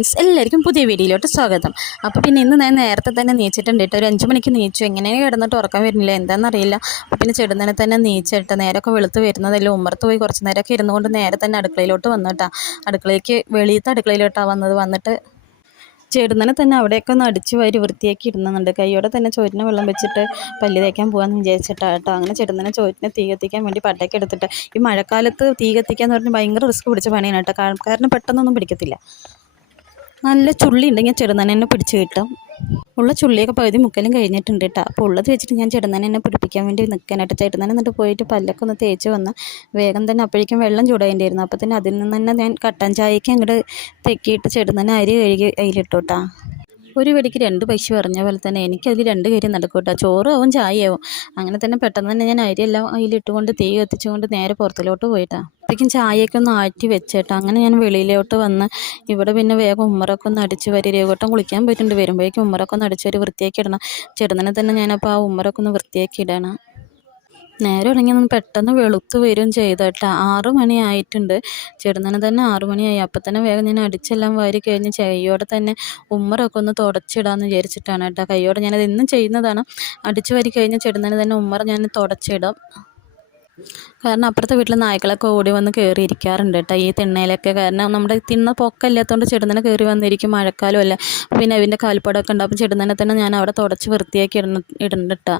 എല്ലാവർക്കും പുതിയ വീഡിയോയിലോട്ട് സ്വാഗതം. അപ്പോൾ പിന്നെ ഇന്ന് ഞാൻ നേരത്തെ തന്നെ നീച്ചിട്ടുണ്ട് കേട്ടോ. ഒരു 5 മണിക്ക് നീച്ചു. എങ്ങനെയാണ് കിടന്നിട്ട് ഉറക്കം വരുന്നില്ല, എന്താണെന്നറിയില്ല. അപ്പോൾ പിന്നെ ചെടുന്നനെ തന്നെ നീച്ചിട്ട് നേരമൊക്കെ വെളുത്ത് വരുന്നതല്ലേ, ഉമ്മർത്ത് പോയി കുറച്ച് നേരമൊക്കെ ഇരുന്നുകൊണ്ട് നേരെ തന്നെ അടുക്കളയിലോട്ട് വന്നിട്ടാ. അടുക്കളയ്ക്ക് വെളിയത്തെ അടുക്കളയിലോട്ടാണ് വന്നിട്ട് ചെടുന്നനെ തന്നെ അവിടെയൊക്കെ ഒന്ന് അടിച്ച് വാരി വൃത്തിയാക്കി ഇടുന്നുണ്ട്. കൈയോടെ തന്നെ ചോറ്റിന് വെള്ളം വെച്ചിട്ട് പല്ല് തേക്കാൻ പോകാമെന്ന് വിചാരിച്ചിട്ടാണ് കേട്ടോ. അങ്ങനെ ചെടുന്നനെ ചോറ്റിനെ തീ കത്തിക്കാൻ വേണ്ടി പട്ടയൊക്കെ എടുത്തിട്ട്, ഈ മഴക്കാലത്ത് തീ കത്തിക്കാന്ന് പറഞ്ഞാൽ ഭയങ്കര റിസ്ക് പിടിച്ച പണിയാണ് കേട്ടോ. കാരണം പെട്ടെന്നൊന്നും പിടിക്കത്തില്ല. നല്ല ചുള്ളി ഉണ്ടെങ്കിൽ ചെടുന്നനെ തന്നെ പിടിച്ച് കിട്ടും. ഉള്ള ചുള്ളിയൊക്കെ പകുതി മുക്കലും കഴിഞ്ഞിട്ടുണ്ട് കേട്ടോ. അപ്പോൾ ഉള്ളത് വെച്ചിട്ട് ഞാൻ ചെടുന്നനെ എന്നെ പിടിപ്പിക്കാൻ വേണ്ടി നിൽക്കാനായിട്ട് ചെടുന്നനെ എന്നിട്ട് പോയിട്ട് പല്ലൊക്കെ ഒന്ന് തേച്ച് വന്ന് വേഗം തന്നെ അപ്പോഴേക്കും വെള്ളം ചൂടായിട്ടുണ്ടായിരുന്നു. അപ്പോൾ തന്നെ അതിൽ നിന്ന് തന്നെ ഞാൻ കട്ടൻ ചായക്ക് അങ്ങോട്ട് തെക്കിയിട്ട് ചെടുന്നനെ അരി കഴുകി അതിലിട്ടു കേട്ടോ. ഒരു വെടിക്ക് 2 പക്ഷി പറഞ്ഞ പോലെ തന്നെ എനിക്കതിൽ 2 കാര്യം നടക്കും കേട്ടോ. ചോറും ആവും ചായയാവും. അങ്ങനെ തന്നെ പെട്ടെന്ന് തന്നെ ഞാൻ അരിയെല്ലാം അതിലിട്ടുകൊണ്ട് തീ കത്തിച്ചുകൊണ്ട് നേരെ പുറത്തിലോട്ട് പോയിട്ടാ. അപ്പോഴേക്കും ചായയൊക്കെ ഒന്ന് ആറ്റി വെച്ചേട്ടാ. അങ്ങനെ ഞാൻ വെളിയിലോട്ട് വന്ന് ഇവിടെ പിന്നെ വേഗം ഉമ്മറൊക്കെ ഒന്ന് അടിച്ച് വരി. രേവട്ടം കുളിക്കാൻ പോയിട്ടുണ്ട്. വരുമ്പോഴേക്കും ഉമ്മറൊക്കെ ഒന്ന് അടിച്ച് വരി വൃത്തിയാക്കി ഇടണം. ചെറുതിനെ തന്നെ ഞാനപ്പോൾ ആ ഉമ്മറൊക്കെ ഒന്ന് വൃത്തിയാക്കി ഇടണം. നേരെ ഇറങ്ങി പെട്ടെന്ന് വെളുത്ത് വരും ചെയ്തേട്ടാ. 6 മണി ആയിട്ടുണ്ട്. ചെറുതിന് തന്നെ 6 മണിയായി. അപ്പം തന്നെ വേഗം ഞാൻ അടിച്ചെല്ലാം വാരി കഴിഞ്ഞ് കൈയോടെ തന്നെ ഉമ്മറൊക്കെ ഒന്ന് തുടച്ചിടാമെന്ന് വിചാരിച്ചിട്ടാണ് കേട്ടോ. കൈയോടെ ഞാനത് എന്നും ചെയ്യുന്നതാണ്. അടിച്ച് വാരി കഴിഞ്ഞ് ചെറുതിന് തന്നെ ഉമ്മറ ഞാൻ തുടച്ചിടാം. കാരണം അപ്പുറത്തെ വീട്ടിൽ നായ്ക്കളൊക്കെ ഓടി വന്ന് കയറി ഇരിക്കാറുണ്ട് കേട്ടോ ഈ തിണ്ണയിലൊക്കെ. കാരണം നമ്മുടെ തിണ്ണ പൊക്കമില്ലാത്തതുകൊണ്ട് ചെടുന്നനെ കയറി വന്നിരിക്കും. മഴക്കാലമല്ല, പിന്നെ അതിൻ്റെ കാൽപ്പാടൊക്കെ ഉണ്ട്. അപ്പം ചെടുന്നനെ തന്നെ ഞാൻ അവിടെ തുടച്ച് വൃത്തിയാക്കി ഇടണ്ട കേട്ടോ.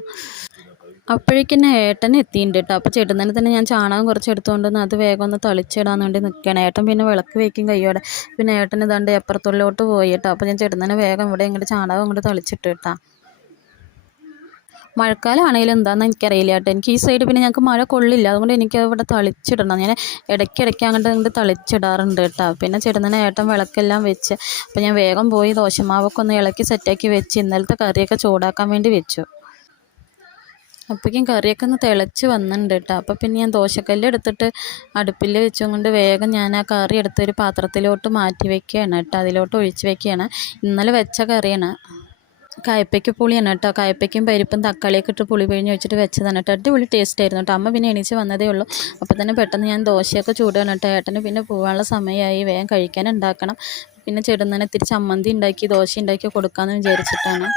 അപ്പോഴേക്കും ഏട്ടൻ എത്തിയിട്ടുണ്ട് കേട്ടോ. അപ്പോൾ ചെടുന്നനെ തന്നെ ഞാൻ ചാണകം കുറച്ച് എടുത്തുകൊണ്ട് അത് വേഗം ഒന്ന് തളിച്ചിടാൻ വേണ്ടി നിൽക്കുകയാണ്. ഏട്ടൻ പിന്നെ വിളക്ക് വയ്ക്കും കയ്യോടെ. പിന്നെ ഏട്ടൻ ഇതാണ്ട് അപ്പുറത്തുള്ളിലോട്ട് പോയി കേട്ടോ. അപ്പോൾ ഞാൻ ചെടുന്നനെ വേഗം ഇവിടെ ഇങ്ങോട്ട് ചാണകം ഇങ്ങോട്ട് തളിച്ചിട്ട് കേട്ടോ. മഴക്കാലമാണെങ്കിലും എന്താണെന്ന് എനിക്കറിയില്ല കേട്ടോ. എനിക്ക് ഈ സൈഡ് പിന്നെ ഞങ്ങൾക്ക് മഴ കൊള്ളില്ല, അതുകൊണ്ട് എനിക്ക് ഇവിടെ തളിച്ചിടണം. ഞാൻ ഇടയ്ക്കിടയ്ക്ക് അങ്ങോട്ട് തളിച്ചിടാറുണ്ട് കേട്ടോ. പിന്നെ ചെടുന്നനെ ഏട്ടൻ വിളക്കെല്ലാം വെച്ച് അപ്പോൾ ഞാൻ വേഗം പോയി ദോശമാവൊക്കെ ഒന്ന് ഇളക്കി സെറ്റാക്കി വെച്ച് ഇന്നലത്തെ കറിയൊക്കെ ചൂടാക്കാൻ വേണ്ടി വെച്ചു. അപ്പോഴേക്കും കറിയൊക്കെ ഒന്ന് തിളച്ച് വന്നിട്ടുണ്ട് കേട്ടോ. അപ്പോൾ പിന്നെ ഞാൻ ദോശക്കല്ല് എടുത്തിട്ട് അടുപ്പിൽ വെച്ചുകൊണ്ട് വേഗം ഞാൻ ആ കറി എടുത്തൊരു പാത്രത്തിലോട്ട് മാറ്റി വയ്ക്കുകയാണ് കേട്ടോ. അതിലോട്ട് ഒഴിച്ച് വയ്ക്കുകയാണ്. ഇന്നലെ വെച്ച കറിയാണ്. കയ്പ്പയ്ക്ക് പുളിയാണ് കേട്ടോ. കയ്പ്പയ്ക്കും പരിപ്പും തക്കാളിയൊക്കെ ഇട്ട് പുളി പിഴിഞ്ഞ് വെച്ചിട്ട് വെച്ചതാണ് കേട്ടോ. അടിപൊളി ടേസ്റ്റ് ആയിരുന്നു കേട്ടോ. അമ്മ പിന്നെ എണീച്ച് വന്നതേ ഉള്ളൂ. അപ്പോൾ തന്നെ പെട്ടെന്ന് ഞാൻ ദോശയൊക്കെ ചൂടുകയാണ് കേട്ടോ. ഏട്ടന് പിന്നെ പോകാനുള്ള സമയമായി, വേഗം കഴിക്കാൻ ഉണ്ടാക്കണം. പിന്നെ ചെടുന്നനെ ഇത്തിരി ചമ്മന്തി ഉണ്ടാക്കി ദോശ ഉണ്ടാക്കി കൊടുക്കാമെന്ന് വിചാരിച്ചിട്ടാണ്.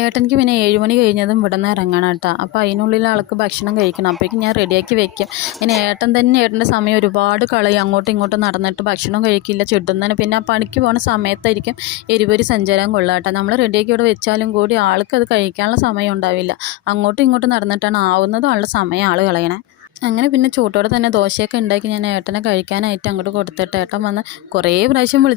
ഏട്ടനിക്ക് പിന്നെ 7 മണി കഴിഞ്ഞതും ഇവിടെ നിന്ന് ഇറങ്ങണം കേട്ടോ. അപ്പോൾ അതിനുള്ളിൽ ആൾക്ക് ഭക്ഷണം കഴിക്കണം. അപ്പോഴേക്കും ഞാൻ റെഡിയാക്കി വെക്കാം. ഇനി ഏട്ടൻ്റെ സമയം ഒരുപാട് കളയും. അങ്ങോട്ടും ഇങ്ങോട്ടും നടന്നിട്ട് ഭക്ഷണം കഴിക്കില്ല. ചെടുന്നതിന് പിന്നെ ആ പണിക്ക് പോകുന്ന സമയത്തായിരിക്കും എരിപൊരി സഞ്ചാരം കൊള്ളുക കേട്ടോ. നമ്മൾ റെഡിയാക്കി ഇവിടെ വെച്ചാലും കൂടി ആൾക്ക് അത് കഴിക്കാനുള്ള സമയം ഉണ്ടാവില്ല. അങ്ങോട്ടും ഇങ്ങോട്ടും നടന്നിട്ടാണ് ആവുന്നതും ആളുടെ സമയം ആൾ കളയണേ. അങ്ങനെ പിന്നെ ചൂട്ടോടെ തന്നെ ദോശയൊക്കെ ഉണ്ടാക്കി ഞാൻ ഏട്ടനെ കഴിക്കാനായിട്ട് അങ്ങോട്ട് കൊടുത്തിട്ട് ഏട്ടൻ വന്ന് കുറേ പ്രാവശ്യം വിളിച്ചിട്ട്